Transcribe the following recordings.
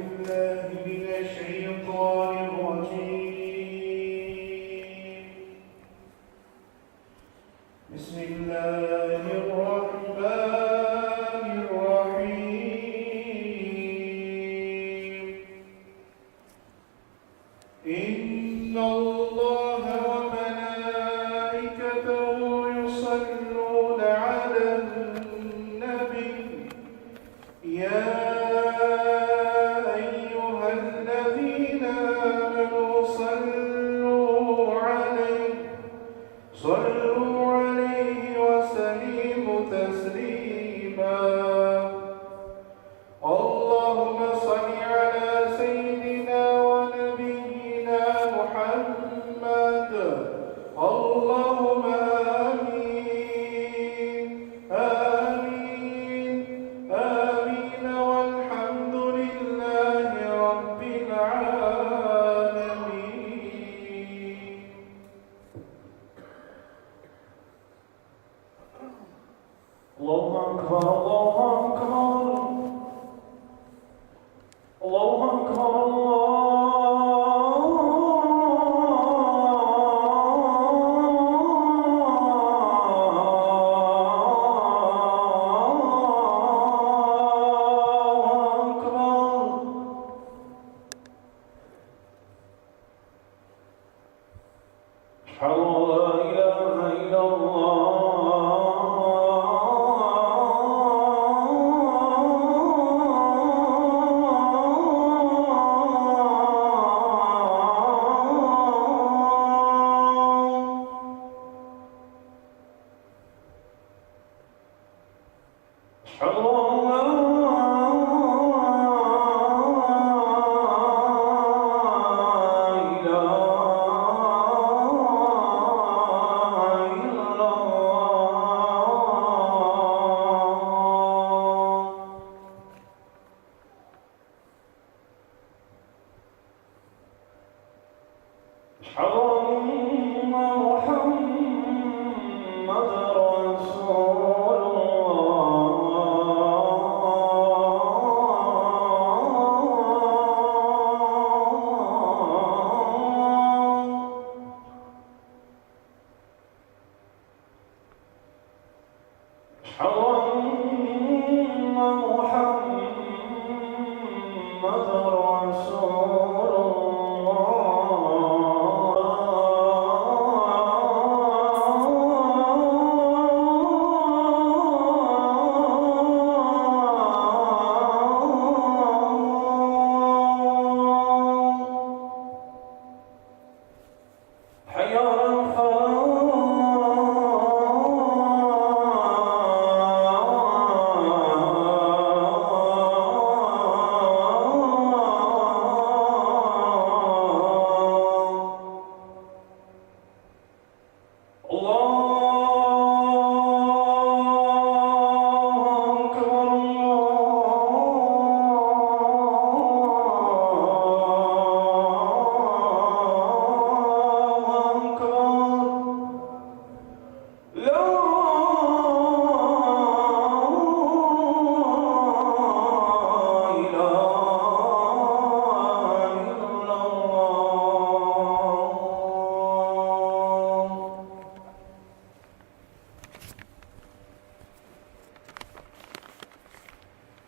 بالله من الشيطان الرجيم. بسم الله الرحمن الرحيم. إن الله وملائكته يصلون على النبي يا أيها الذين آمنوا صلوا عليه وسلموا تسليما. اللهم صل على سيدنا ونبينا محمد. اللهم آمين آمين آمين والحمد لله رب العالمين. الله أكبر الله أكبر الله أكبر أشهد أن لا إله إلا أشهد أن محمد رسول حي على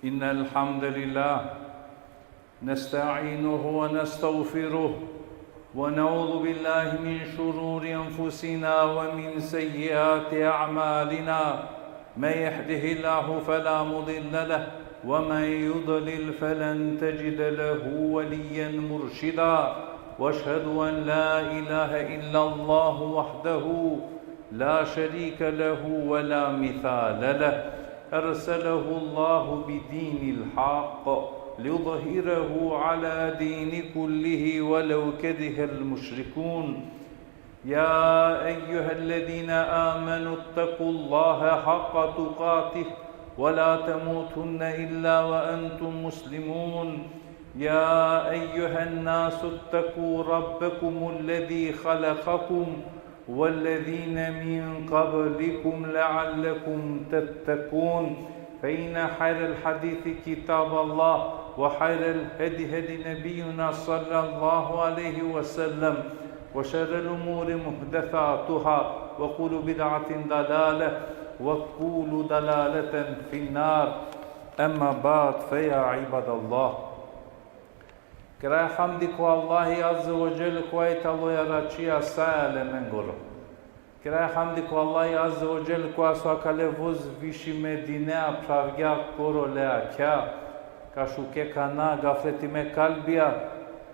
إن الحمد لله نستعينه ونستغفره ونعوذ بالله من شرور أنفسنا ومن سيئات أعمالنا. من يهده الله فلا مضل له ومن يضلل فلن تجد له وليا مرشدا. واشهد أن لا إله إلا الله وحده لا شريك له ولا مثال له. أرسله الله بدين الحق ليظهره على دين كله ولو كره المشركون. يا أيها الذين آمنوا اتقوا الله حق تقاته ولا تموتن إلا وأنتم مسلمون. يا أيها الناس اتقوا ربكم الذي خلقكم والذين من قبلكم لعلكم تتقون. فإن خير الحديث كتاب الله وخير الهدي هدي نبينا صلى الله عليه وسلم وشر الأمور محدثاتها وكل بدعة ضلالة وكل ضلالة في النار أما بعد فيا عباد الله Kraj hamdi ko Allahi Azza wa Jal ko ai talo ya rachia saale mengoro. Kraj hamdi ko Allahi Azza wa Jal ko aso akale voz vishi medinea pravgya koro lea kya kashuke kana gafleti me kalbia.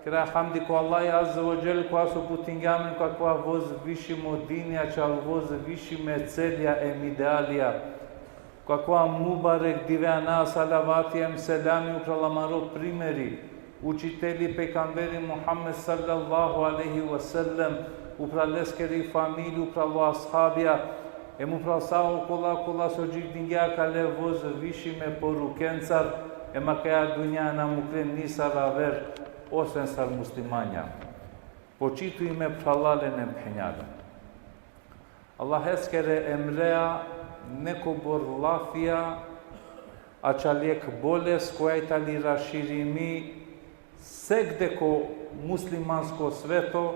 Kraj hamdi ko Allahi Azza wa Jal ko aso putingamen ko voz vishi modinia chal voz vishi me celia e midalia. Каква мубарек дивена салаватием селами управламаро примери учители пекамбери Мухаммед саллаллаху алейхи ва саллам управлескери фамилии управло асхабия ему управсао кола соджидингя кале воз вишиме порукенцар ема кая дуня на муклен ниса равер осенсар муслиманя почиту име пралаленем пеняда Allah eskere emrea neko borlafia acaliek bolest koja je tali raširimi segdeko muslimansko sveto,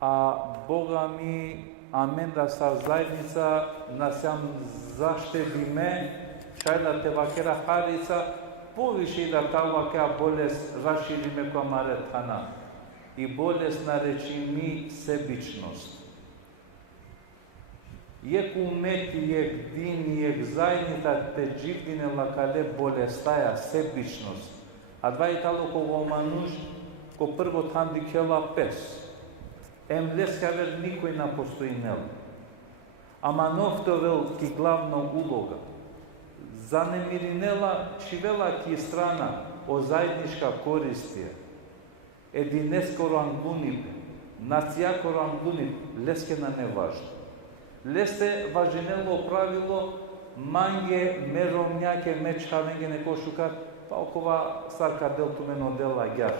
a Boga mi amen da sa zajednica nasjam zaštedi me, šajda te vakera harica, poviši da ta vakera bolest raširime koja mare tana. I bolest nareči mi sebičnost. Jek umeti, jek din, jek zajednica te živdine lakale bolestaja, sebičnost. A dva je talo kogo manuš, ko prvo tam dikela pes. Em leskaver nikoj na postojinel. A manovtovel ki glavna uloga. Zanemirinela čivela ki strana o zajednička koristije. Edineskoro anglunip, nacijakoro anglunip, leskena ne važno. Leste važinelo pravilo mange merovnjake mečhavenge neko šukar, pa okova sarka deltu meno dela gjar.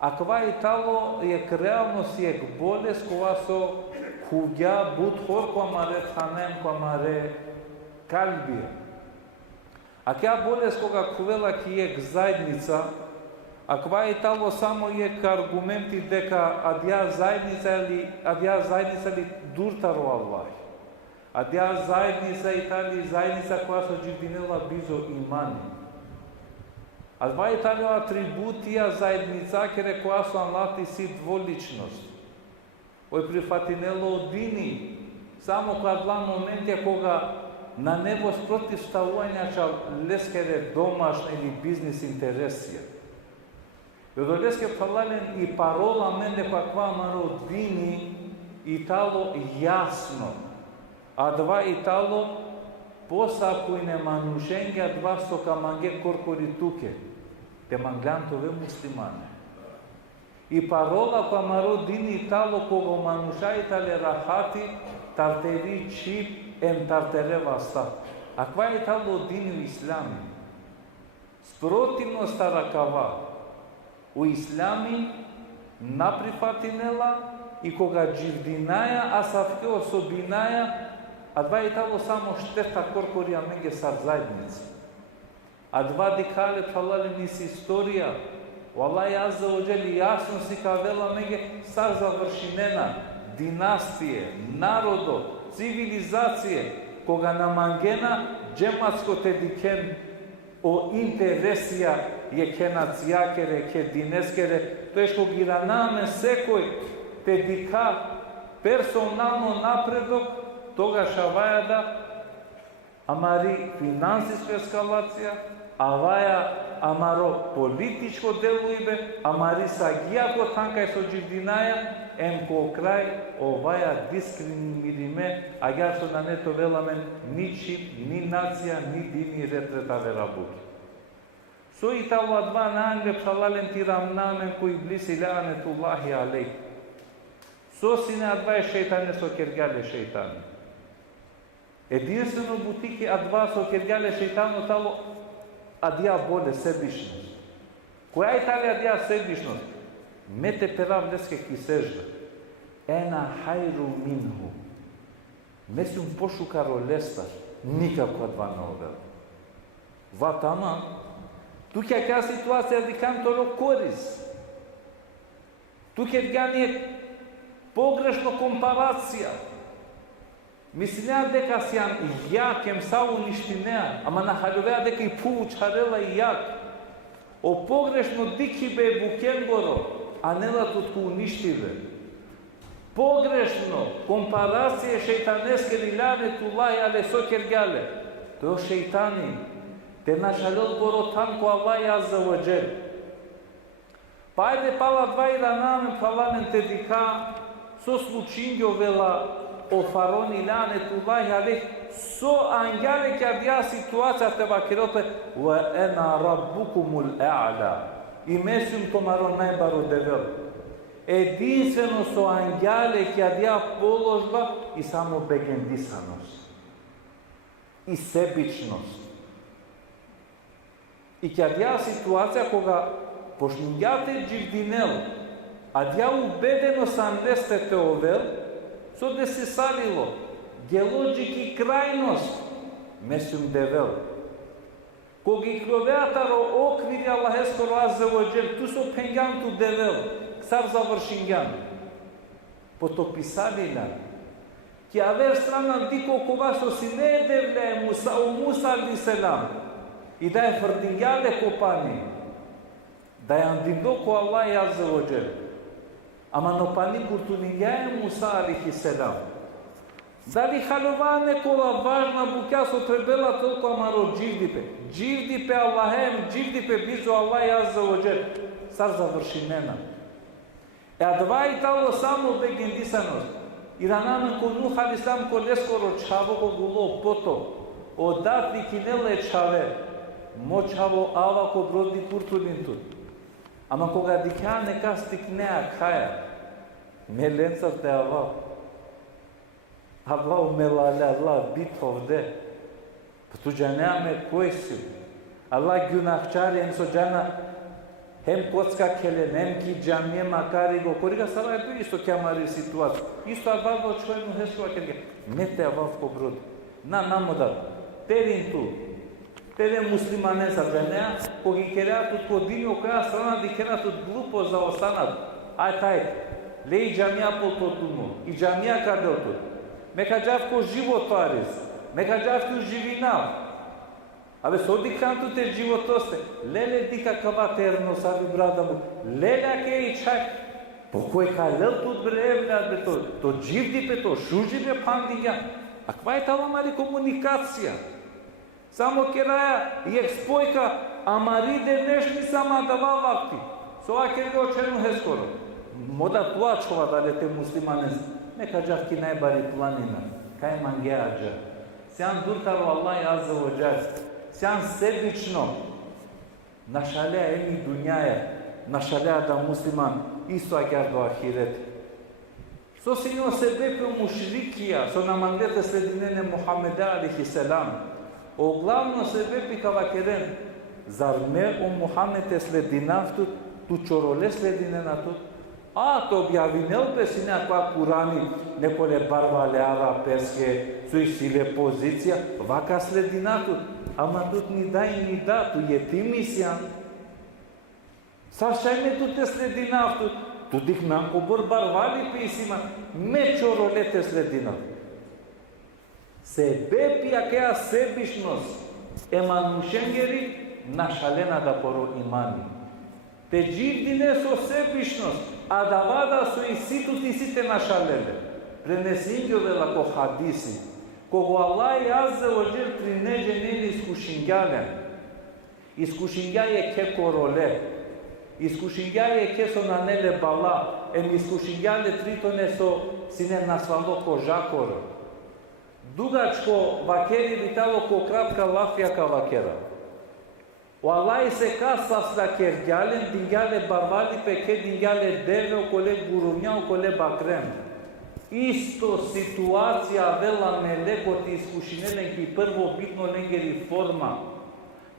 Akva i talo je realnost je bolest kova so hugja budhor kwa mare thanem kwa mare kalbije. A kja bolest koga kuvela ki je zajednica, akva i talo samo je argumenti deka adja zajednica li durtaro Allah. Adja zajednica i tali zajednica koja so dživdinela bizo imani. A dva je tali atributija zajednica kere koja so anlati si dvoličnost. Oj prifatinelo odini, samo koja dva momentja koga na nebo protivstavljanja čal leskere domašne ili biznis interesije. Jodoleske parlalen i parola mene kakva maro dini Italo jasno, a dva Italo posakujne manušenja dva soka mange korkorituke, te manglantove muslimane. I parola pa maro dini Italo kogo manuša Itale rahati tarteri čip em tartere vasta. A kva Italo dini u islami? Sprotivno starakava. U islami naprifatinela i koga dživdinaja, a savke osobinaja, a dva je talo samo šteta korkorija menge sar zajednici. A dva dikale palali nis istorija, u Allah Azza wa Jal jasno si kavela menge sar završinena, dinastije, narodo, civilizacije, koga namangena džematsko te diken o interesija je kenacijakere, ke dineskere, to je što giraname sekoj, te dika personalno napredok toga šavajada, amari finansijska eskalacija, avaja amaro političko delujbe, amari sagijako tankaj sođivdinaja, em ko kraj ovaja diskriminirime, a ja što na neto velamen ničim, ni nacija, ni dini retreta verabuki. So i talo dva nangle pšalalen tiram namen koji blisi la'anetullahi alejh. So sine adva šeitane so kergale šeitane. Единствено бутики адва со кергјале шејтано тало адја боле себишност. Која е тали адја себишност? Мете перав леске ки сежда. Ена хајру минху. Месум пошукаро лестар. Никако адва не овел. Vataman, tu какая ситуация дикам торо корис. Tu керган е погрешно компарација. Мислеа дека сјан ја кем са уништинеа, ама нахалувеа дека и поучарела и јак. О погрешно дики бе букенгоро, а нела тутку уништиве. Погрешно компарација шејтанеске лилане тулај але со кергале. Тој шејтани те нашалел горо танко Аллах азза ва џел. Па ајде пала два и ранаме паланен те дика со случињо вела o faroni lane tullahi aleh so angale che abbia situația te va chirote wa ana rabbukumul a'la imesum tomaron najbaro devel edinstveno so angale che abbia položba i samo begendisanost i sebičnost i che abbia situația koga pošnjate dživdinel abbia ubedeno sam leste te ovel so да се салило геологики крајност месум девел коги кровеатаро оквири Аллахеско азза ва џел ту со пенганту девел ксар завршинган потописалина ки авер страна дико кога со си не девле Муса у Муса алейхиселам и да е фрдингјале копани да е андиндо ко Аллах азза ва џел Ама но пани куртунинјаје Муса алейхиселам. Дали халува некола важна буќа со требела толку амаро дживдипе. Дживдипе Аллахем, дживдипе близу Аллах азза ва џел. Сар завршинена. А два и тало само бегендисаност. И ранамен ко Нух алейхиселам ко лескоро чаво ко гуло пото. Одат викинеле чаве. Мо чаво ава ко броди куртунинту. Ама кога дикја нека стикнеа каја, меленцав те ава. Ава умелале, Аллах битовде. Па ту џанеаме кој си. Аллах гюнахчари ем со џана, хем коцка келен, хем ки џамие макари го. Корига сара е дуи што кјамари ситуација. Исто ава го човену хесува келге. Не те ава в поброд. На намода. Терин ту. Те муслимане са женеа, коги кереат од години окоја страна ди кереат од глупо за останат. Ај тај, леј џамија по тотумо, и џамија каде отут. Мека џавко животарис, мека џавко живинав. Абе со диканту те животосте, леле дика каватерно саби брада му, леле ке и чак. По кој калел тут бревнат бе то дживди бе то, шужи бе пандиња. А ква е тава мари комуникација? Само кераја и експојка, амари денешни сама дава вакти. Соа ке го черно хескоро. Мода плачува дале те муслиманес. Нека џавки најбари планина. Кај мангеаджа. Сјан дуртаро Аллах азза ва џел. Сјан себично. Нашалеа еми дуњаја. Нашалеа да муслиман исто агар до ахирет. Со сино себе пе мушрикија, со намандете слединене Мухамеда алейхиселам. Оглавно себе пикава керен, зар ме о Мухамед слединавту, ту чороле слединенату, а то објавинел бе си некоја Курани, неколе барвале арапеске, со и силе позиција, вака слединату, ама тут ни да и ни да, ту е ти мисијан. Сашајме ту те слединавту, ту дихнам обор барвали писима, ме чороле слединавту. Себе пиакеа себишност еманушенгери нашалена да поро имани. Те дживдине со себишност, а да вада со и ситу ти сите нашалеле. Пренесингјо вела ко хадиси, кого Аллах азза ва џел тринеџе нели искушињале. Искушињаје ке короле, искушињаје ке со нанеле бала, искушињале тритоне со сине насвало ко жакоро. Дугачко вакери витало ко кратка лафјака вакера. O Аллах се каса ста кергјален, дингјале барвали пеке, дингјале деве, околе гурумја, околе бакрем. Исто ситуација вела мелекот искушинелен ки прво битно ленгери форма.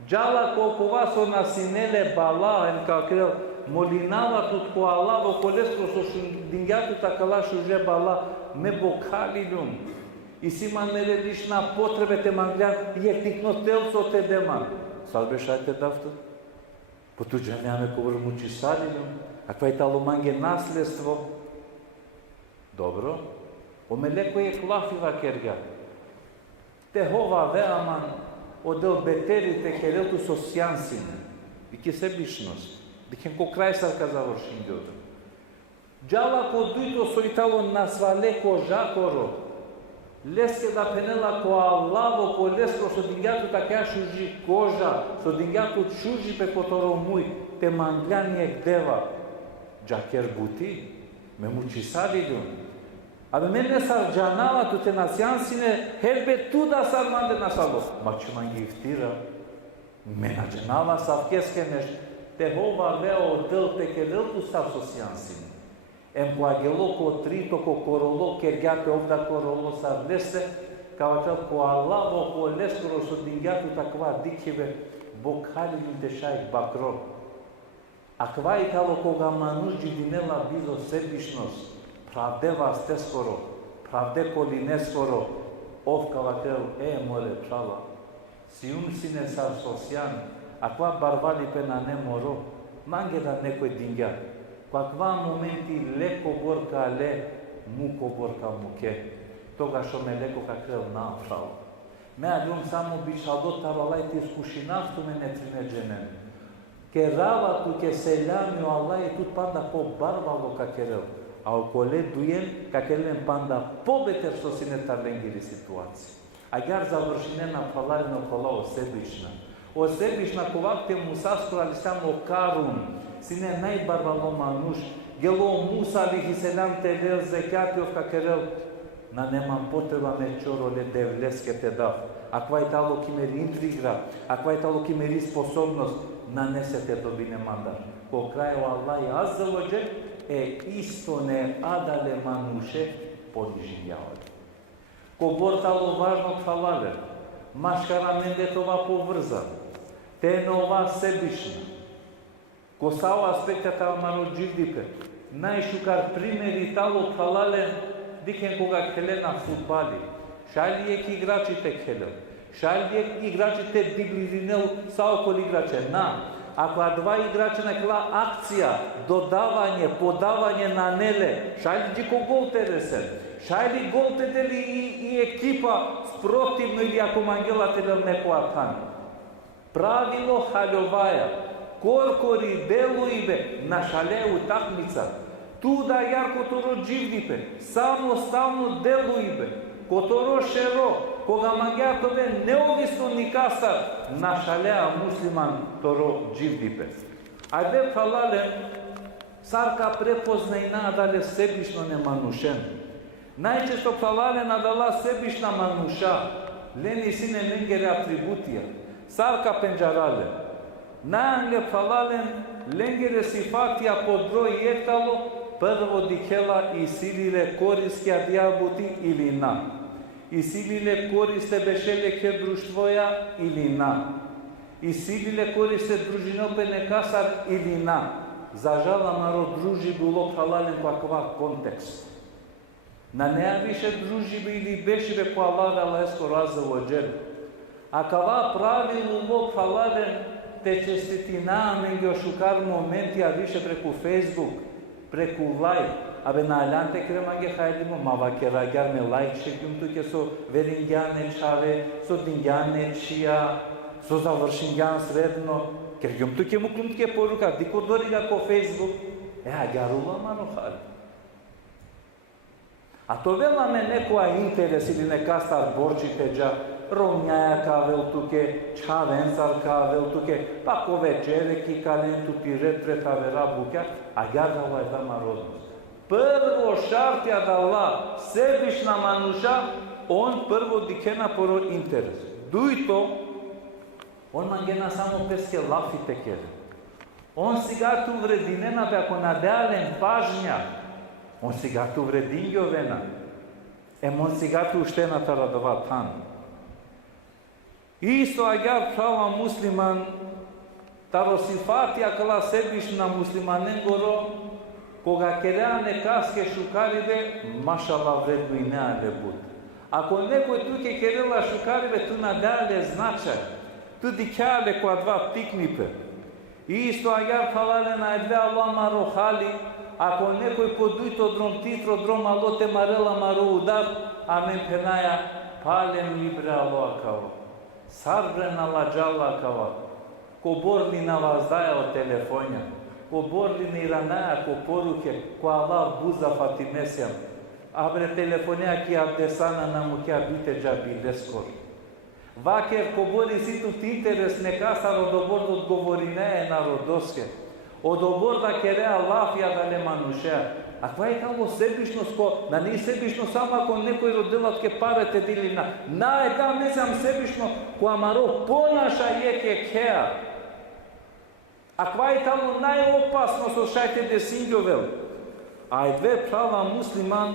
Джала колкова со насинеле бала, ен какрел, молинава тут ко Аллах, околеско со дингјату такала шуже бала, ме бокалилум. И си манеле лишна потребе те манглјан, јектикно телцо те деман. salbešajte davtu. Potuđenjame povrmući sadilju, a kva je talo mange nasljedstvo. Dobro, omeleko je klafiva kerga. Tehova veaman odel beterite kereltu sosjansine, dike sebišnost, dike ko krajsarka završim djodom. Džala ko dujto solitalo nasvaleko žakoro, leske da penela ko Allavo, ko lesko so dingjatu takja šuži koža, so dingjatu čuži pe kotoro muj, te manglanje gdeva. Džaker buti, me muči sadilju. Abe mene sar džanala tu te nasjansine, herbe tu da sar mande nasalo. Ma će man giftira, mena džanala sav keskeneš, te hova veo del pe kerel tu sav sosjansine. Empoagelo ko trito ko korolo kergate ovda korolo sa leste kao tel ko Allavo ko leskoro so dingjatu takva dikive bokhalinu dešajk bakro. Akva italo koga manuži dinela bizo sebišnost, pravdeva steskoro, pravde kolineskoro, ovkava tel more čala. Sium sine sar sosjan, akva barvali pena ne moro, mange da nekoj dingjat. Каква моменти леко горка ле, муко горка муке. Тога шо ме леко какрел нафрал. Ме ајдум само бишадо таралајте искушинавту ме не тринедженен. Ке равату, ке селямио Аллај тут панда по барвало какерел. А околе дуен какелен панда побетер со сине тарленгири ситуации. Агар завршинена фаларина кола осебишна. Осебишна ковакте мусаскура листамо карун. Sine najbarvalo manuš, gelo Musa alihiselam telel zekatio kakerel, na nemam potreba me čorole devleske te dav. Akva je talo ki meri intrigra, akva je talo ki meri sposobnost, nanesete dobine mandar. Ko kraju Allah azza wa jal, isto ne adale manuše podiživljavali. Ko bortalo važnog falale, maškara mendetova povrza, te nova sebišna, ko sao aspektata marođivdipe, najšukar primjeri talo falale diken koga hele na futbali. Šalijek igračite hele, šalijek igračite diglirinel saokol igrače. Na, ako dva igrača nekla akcija, dodavanje, podavanje na nele, šalji ko gol teresen, šalji gol tedeli i ekipa sprotivno ili ako mangela tedel neko atan. Pravilo haljovaja, Коркори делуибе на шале утакмица. Туда јар которо дживдипе, самостално делуибе, которо шеро, кога магијатове неовисно никасар, на шалеа муслиман торо дживдипе. Ајде фалале, сарка препозна и надале себишно не манушен. Најчесто фалале надала себишна мануша, лени сине ненгере атрибутија. Сарка пенджарале. Најанле фалален ленгере сифатија под број етало, прво дикела и силиле корискија дијабути или на. И силиле користе бешеле ке друштвоја или на. И силиле користе дружинопе некасар или на. За жала народ дружи било фалален каква контекст. На неа више дружибе или бешибе по Аллах еско раза воджел. А кава правило фалален te čestitina negdje šukar momenti, a više preko Facebook, preko like, abe na alante krema ge hajdimo, mava kera gar me like šekim tu ke so veringjane čave, so dingjane čija, so završingjan sredno, ker gjum tu ke mu klum ke poruka, diko dori ga ko Facebook, a garula mano hali. A to vela me nekoa interes ili neka star borčite dža, Romnjaja kavel tuke, čavencar kavel tuke, pa ko večere ki kalentu ti retreta vera bukja, a jadala je dama rodnost. Prvo šartja da Allah sebišna manuša, on prvo dikena poro interes. Dujto, on mangena samo peske lafite kere. On si ga tu vredinena be ako nadalen pažnja, on si ga tu vredinjovena, on si ga tu uštena taradova tan. Isto agar prava musliman, taro sifatija kala sebišna muslimanen goro, koga kereane kaske šukarive, mašala vrednu i neale bud. Ako nekoj tuke kerela šukarive, tu nadalje značaj, Tudi kjale koja dva tiknipe. Isto ajar halale na edve Allah maro hali, ako nekoj poduito drom titro drom alo te marela maro udar, amen penaja palem libre alo akava. Sarbre na lađala akava. Ko borli na vas daja od telefonja. Ko borli na iranaja ko poruke, ko Allah buza fatimesjam. Abre telefonja ki abdesana na mukja bite džabi leskor. Vaker ko bori si tu interes neka sa rodobord odgovorine narodoske. Odobor da kere Allah da le manušea. A koja je tamo sebišnost ko, da nije sebišno samo ako nekoj rodilatke pare te dilina. Na je tam ne sam sebišno ko amaro ponaša jeke kea. A koja je tamo najopasnost od šajte desingjovel. A je dve prava musliman,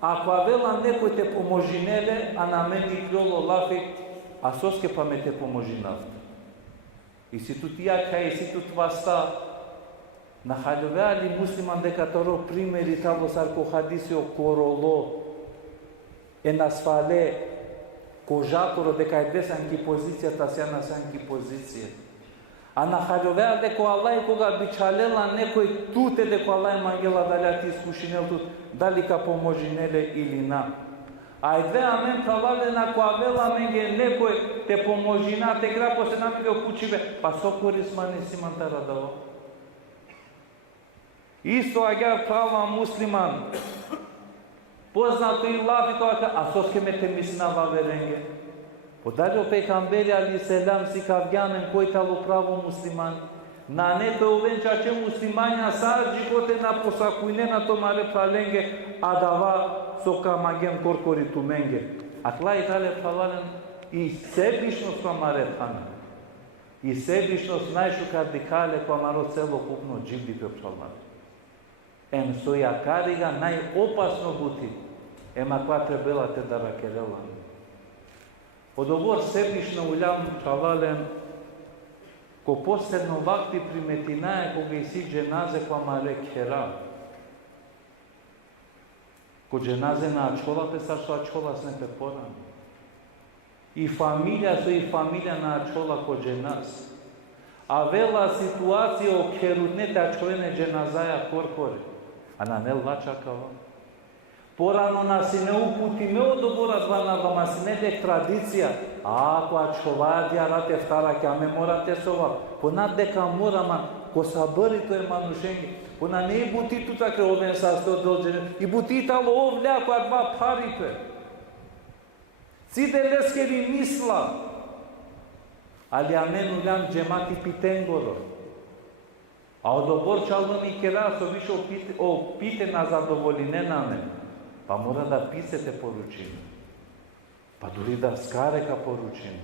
ako vela nekoj te pomožinele, a na meni krolo lafi, a soske pa me te pomožinavte. I si tu tijaka, i si tu tvasta, na haljoveali musliman дека торо примери таво сарко хадисио короло е насфале кожакоро дека е десанки позицијата се на санки позиција. А на халјовеа дека Аллах кога бичалела некој туте дека Аллах мангела дали ти искушинел тут дали ка поможинеле или на. А едве амен правале на коавела менге некој те поможина те гра после намиге кучиве па со корисма не си мантара дава. Isto agar prava musliman, poznato i lafi toate, a sos ke me te misnava verenge. Podario pejgamberi ali selam si kavjamen koji talo pravo musliman, na ne te uvenča ce muslimanja sarđi kote na posakujne na to mare pralenge, a dava soka magem korkori tu menge. Akla i tale pravalen i sebišnost koja mare tane. I sebišnost najšu kardikale koja maro celokupno džibdi pe pravalen. Em soja kariga najopasno buti, ema koja trebela te da rakelela. Odobor sebišno uljam pravalen, ko posebno vakti primetinaje koga isi dženaze koja mare kera. Ko dženaze na ačkola pe sa što ačkola sne pe poran. I familija so i familija na ačkola ko dženaz. A vela situacija o kerutnete ačkolene dženazaja korkore. A na ne lačakava. Porano nas i ne uputi me odobora zvana vama si ne dek tradicija. A ako ačkovadija rate vtarake, a me morate sova. Ponad deka morama, ko sabări to je manušengi. Pona ne i buti tu takre oven sa sto dođene. I buti talo ovlja koja dva paripe. Cide leskeri misla. Ali amenu ljam džemati pitengoro. A odobor čalno mi kera so više opite na zadovoline na me. Pa mora da pisete poručinu. Pa dori da skareka poručinu.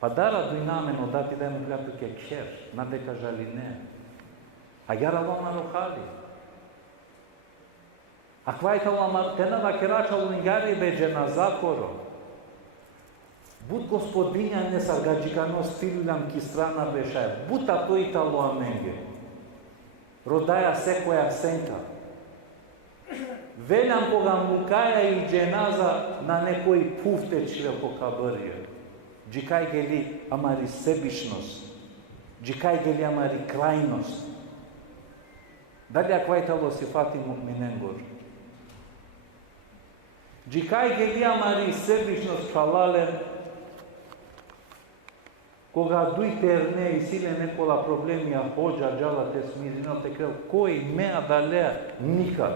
Pa dara duj nameno dati da mu pljapike kjer, na deka žaline. A jara loma rohali. A kvajta loma tena da kera čalno ingari beđe na zakoro. Bud gospodinja ne sargađikano stiluljam ki strana bešaja. Buta to italo amenge. Rodaja se koja senka. Veljam koga mukaja i dženaza na nekoj pufte čile po kabărije. Džikaj geli amari sebišnost. Džikaj geli amari krajnost. Dalje akvajtalo si fati mu'minengor. Džikaj geli amari sebišnost halalen. Koga dui terne i sile nekola problemija hođa, džala te smirinal te krel, koji mea dalea nikad.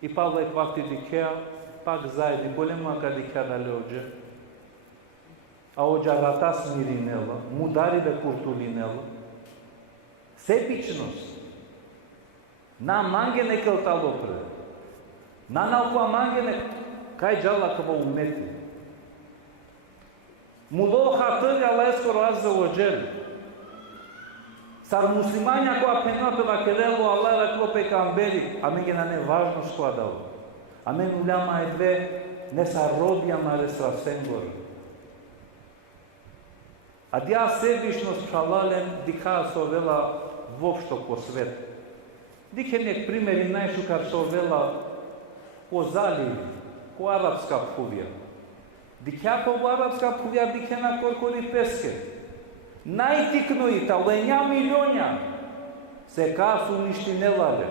I Pavla je kvakti dikea, pak zajedni, bolema kad dikea dale ođe. A ođa rata smirinela, mudari be kurtulinela. Sebičnost. Na mange nekel talo pre. Na naukva mange nek, kaj džala kava umeti. Mulo hatări Allah eskoro azza wa jel. Sar muslimanja koja penate va kelelo Allah reklo pejgamberi, a menge na ne važno skladalo. A men uljama je dve ne sa robijama resrasengor. A dja sebišnost halalen dika so vela vopšto po svet. Dike nek primjeri najšukar so vela po zalivi, po arapska puvija. Дикјако арапска пулја дикена коркори песке. Најтикнуита, ленја милионја, се касу ништинелале.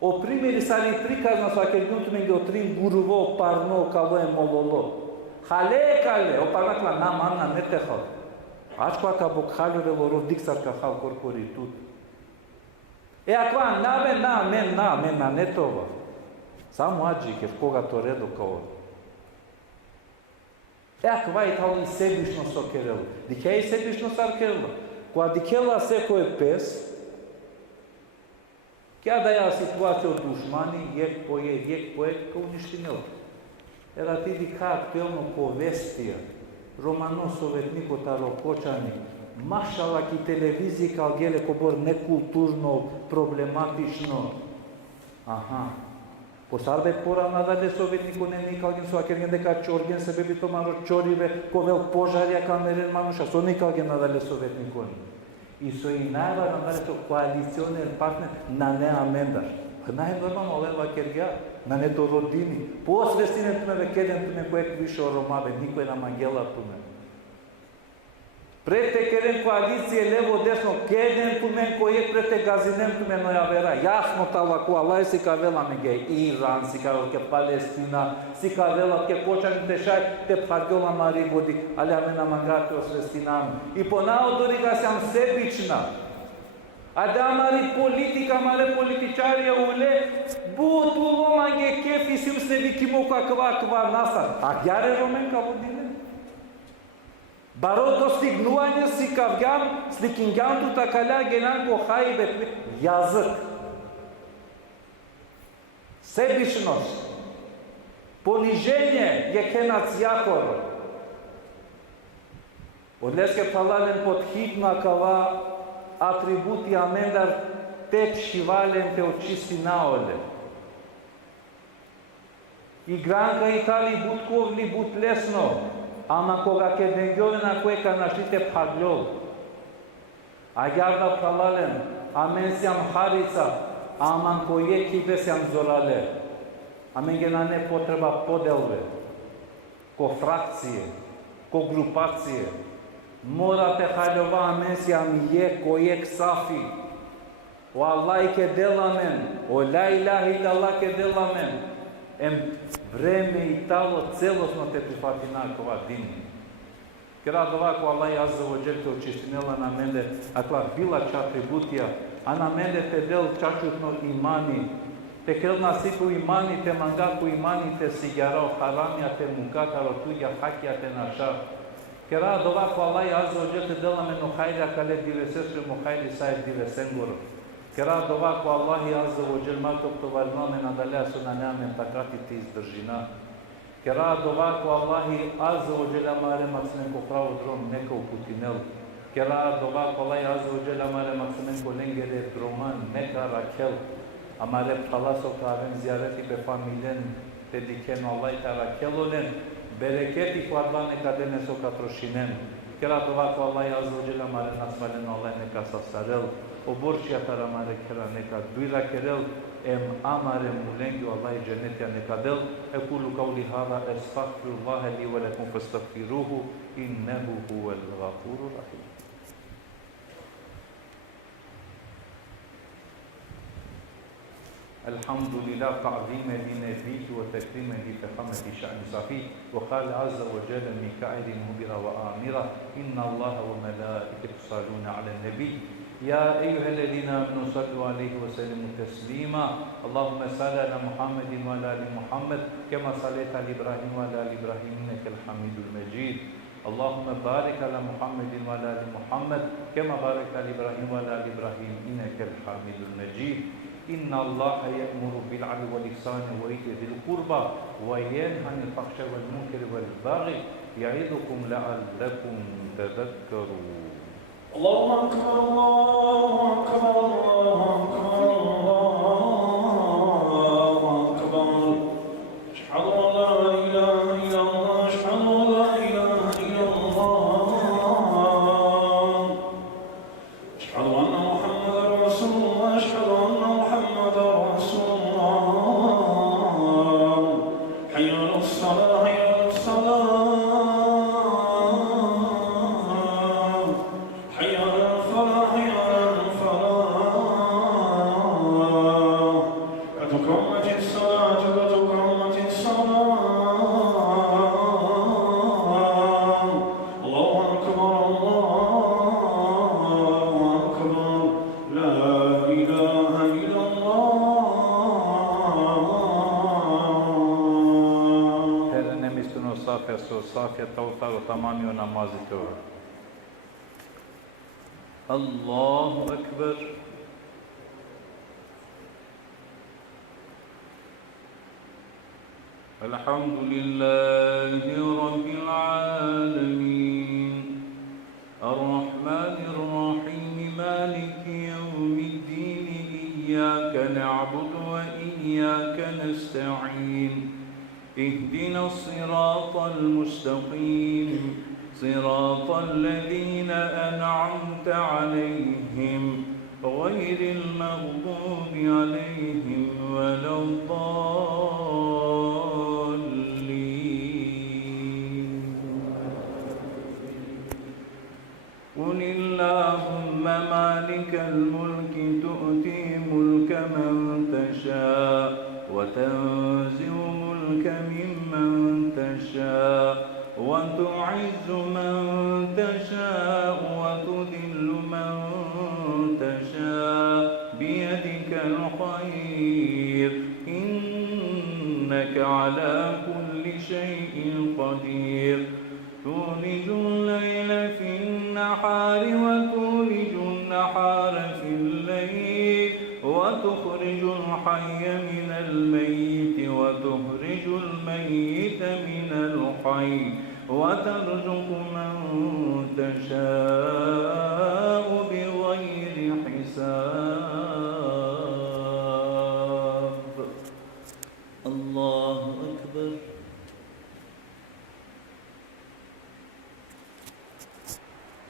О примери сари приказна со акергнуту менге отрим гурво, парно, калое, мололо. Хале кале, о парнакла на манна не техал. Ачквака бок халюре лоро диксарка хал коркори тут. Аква на мен, не това. Само аджике в кога то редо као. Аква и тал и себишно со керело. Дикја и себишно сар керело. Кога дикела секој пес, Кја да ја ситуација од душмани, јек по јек, као ништинела. Ера ти дика актуелно повестија, романо советникота рокочани, машала ки телевизија као геле кобор некултурно, проблематично. Посарбе порана даде советнико не никалген со акерген дека чорген себе бито маро чориве, ковел пожарја камерен мануша, со никалген нададе советнико не. И со и најварно дали со коалиционер партнер на не амендар. Најнормално олева кергја, на нето родини. Посвестинен туме ве кеден туме којек више оромаве, никој на мангела туме. Прете керен коалиција лево десно, кеден туме којек прете газинен туме но ја вера. Јасно тала коалај си кавела меге Иран, си кавела ке Палестина, си кавела ке почаните шај, те пхаргела мари годи, али аме на мангате освестинам. И понаодори га сам себична. А да мари политика, маре политичарија уле, бутуло манге кефи си усневи кимо каква настан. А јаре ромен каводине? Баро достигнување си кавган, сликингјанту такаля генан го хајбе, јазык. Себишност, понижење ја кенац јакоро. Одлеске палален под хитна кава атрибути амендар тек шивален те очисти наоле. Игранка Итали бутковли бут лесно, ама кога ке денгјовена којка нашлите паглјол. А јарда палален, амен сјам харица, аман које кибе сјам зорале. Амен гена не потреба поделве, ко фракције, ко групације. Морате хајлова амен сјам којек сафи. О Аллах ке деламен, о ла илаха илlallah ке деламен. Време и тало целосно те прифати на кова дин. Кера дова ко Аллах азza wa jal те очистинела на мене, аква била атрибутија, а на мене те дел чачутно имани. Те келна сику имани, те мангаку имани, те сигаро харамија, те мукатаро туѓа хакија, те наша. Кера дова ко Аллах азza wa jal те дела мено хајда кале дивесесре му хајди сајд дивесенгоро. Кера дова ко Аллах азza wa jal маток товарноме надалеа со нанямен такати ти издржина. Кера дова ко Аллах азza wa jal амаре максимен ко право дром нека упутинел. Кера дова ко Аллах азza wa jal амаре максимен ко ленгере дроман нека ракел. Амаре паласо кавен зиярати бе фамилен те дикен Аллах та ракелолен. Берекети ко Аллах нека дене со катрошинен. Кера дова ко Аллах азza wa jal амаре насвален Аллах нека сасарел. Оборчија тарамаре кера нека дуира керел ем амаре муленги Аллах дженетија нека дел. Екулу каули хада астагфируллах ли ва лакум фастагфируху иннаху хувал ғафурur рахим. الحمد لله تعظيما لنبيه وتكريما لفخامة شأن صفيه وقال عز وجل ميكائيل مبرا وآمرا إن الله وملائكته يصلون على النبي يا أيها الذين آمنوا صلوا عليه وسلموا تسليما اللهم صل على محمد وعلى آل محمد كما صليت على إبراهيم وعلى آل إبراهيم إنك الحميد المجيد اللهم بارك على محمد وعلى آل محمد كما باركت على إبراهيم وعلى آل إبراهيم إنك الحميد المجيد إن الله يأمر بالعدل والإحسان وإيتاء ذي القربى وينهى عن الفحشاء والمنكر والبغي يعظكم لعلكم تذكرون. الله أكبر الله أكبر الله أكبر الله أكبر أشهد أن لا إله إلا الله أشهد أن لا إله إلا الله أشهد أن محمدا رسول الله أشهد أن محمدا رسول الله حي على الصلاة حي على الصلاة Tautar o tamamı o namazı kılır. Allahu Ekber. Elhamdülillahi Rabbil alemin. Errahmanirrahim. Maliki yevmiddin. İyyâke na'budu ve iyyâke nesta'in. اهدنا الصراط المستقيم صراط الذين أنعمت عليهم غير المغضوب عليهم ولا الضالين قل اللهم مالك الملك تؤتي ملك من تشاء وتنزع ملك ممن تشاء وتعز من تشاء وتذل من تشاء بيدك الخير إنك على كل شيء قدير تولج الليل في النهار وتولج النهار في الليل وتخرج الحي من الميت وتخرج الميت من الحي وترزق من تشاء بغير حساب الله أكبر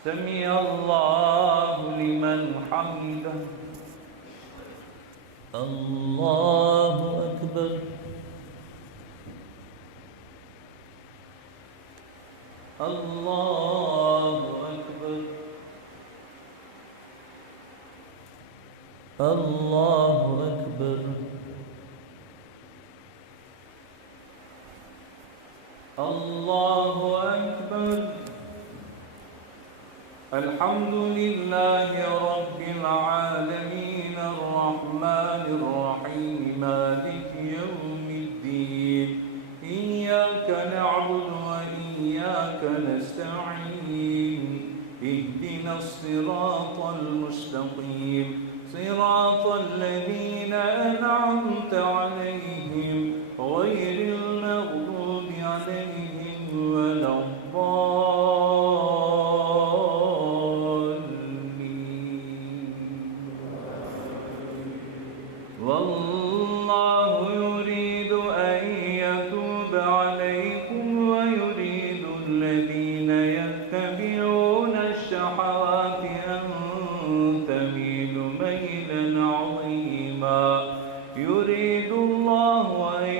سمع الله لمن حمده الله أكبر الله أكبر الله أكبر الله أكبر الحمد لله رب العالمين الرحمن الرحيم مالك يوم الدين إياك نعبد وإياك نستعين اهدنا الصراط المستقيم صراط الذين أنعمت عليهم غير المغضوب عليهم ولا والله يريد أن يتوب عليكم ويريد الذين يتبعون الشهوات أن تميلوا ميلا عظيما يريد الله أن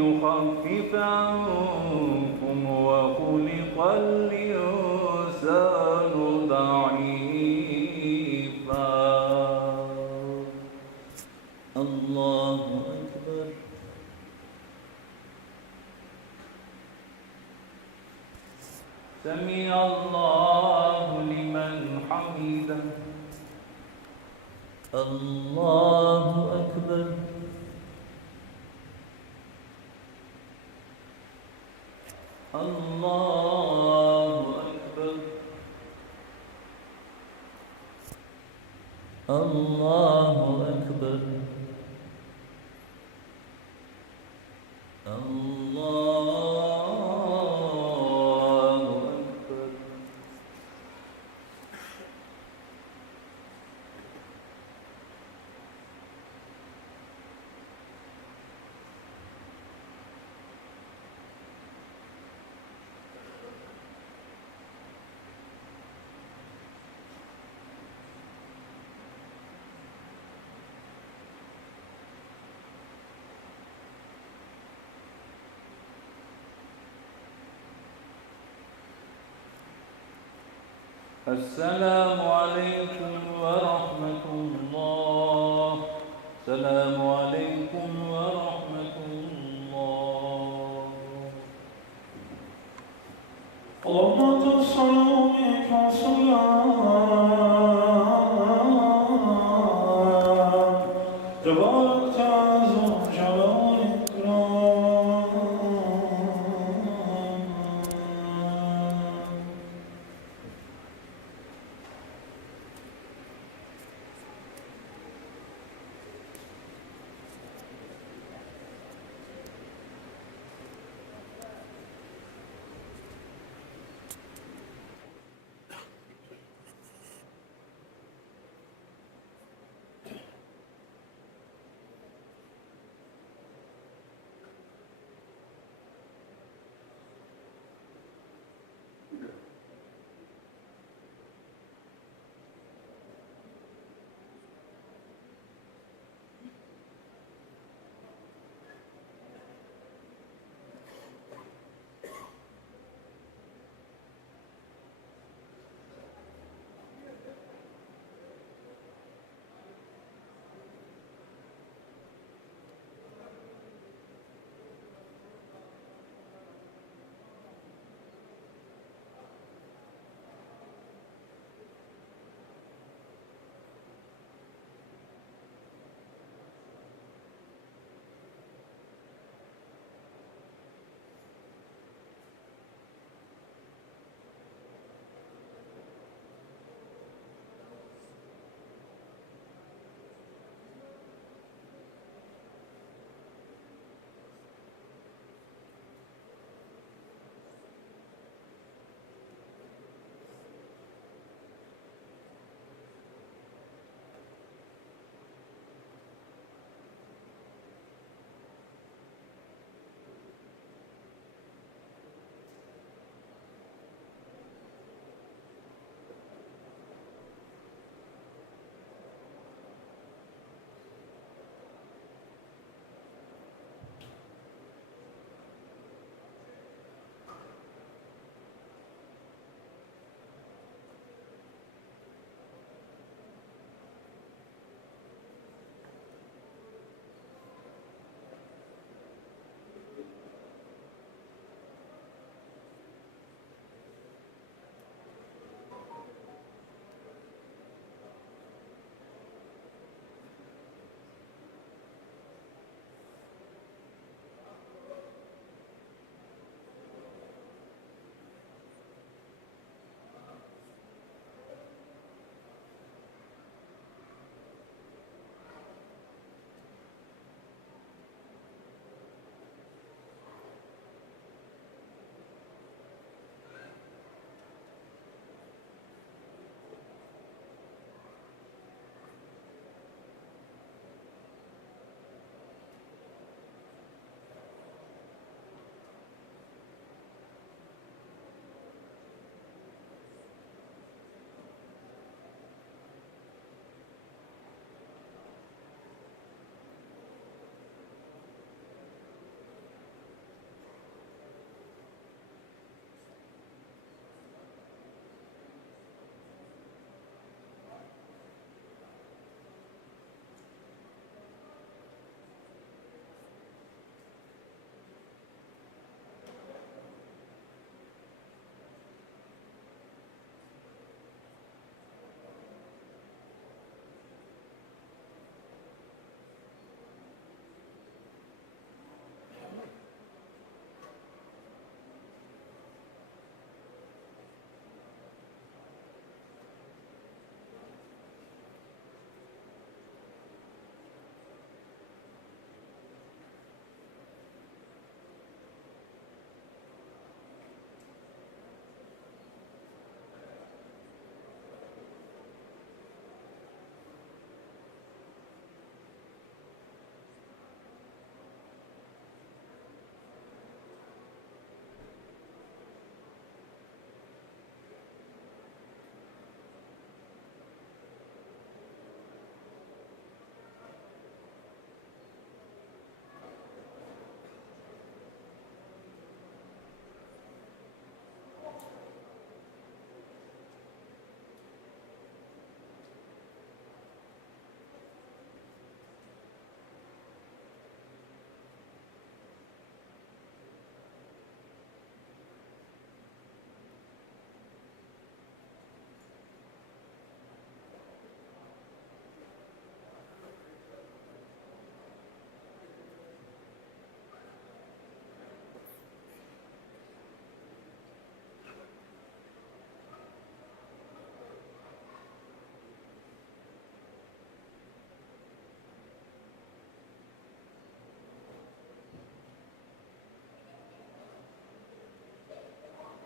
يخفف عنكم وخلق الإنسان ضعيفا الله أكبر سمع الله لمن حمده الله أكبر الله أكبر الله أكبر الله أكبر السلام عليكم ورحمة الله السلام عليكم ورحمة الله اللهم تصل منك الصلاة تبارك عز وجل والإكرام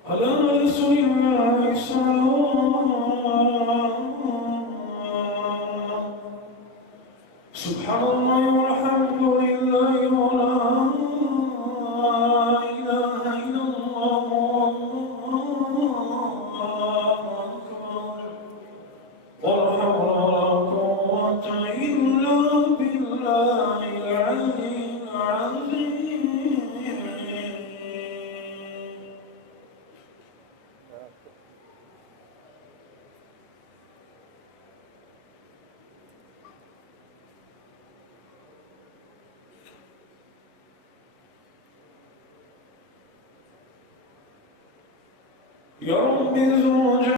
على رسول الله صلوات. سبحان الله والحمد لله ولا إله إلا الله والله أكبر. ولا حول ولا قوة إلا بالله العلي العظيم. يا رب زوج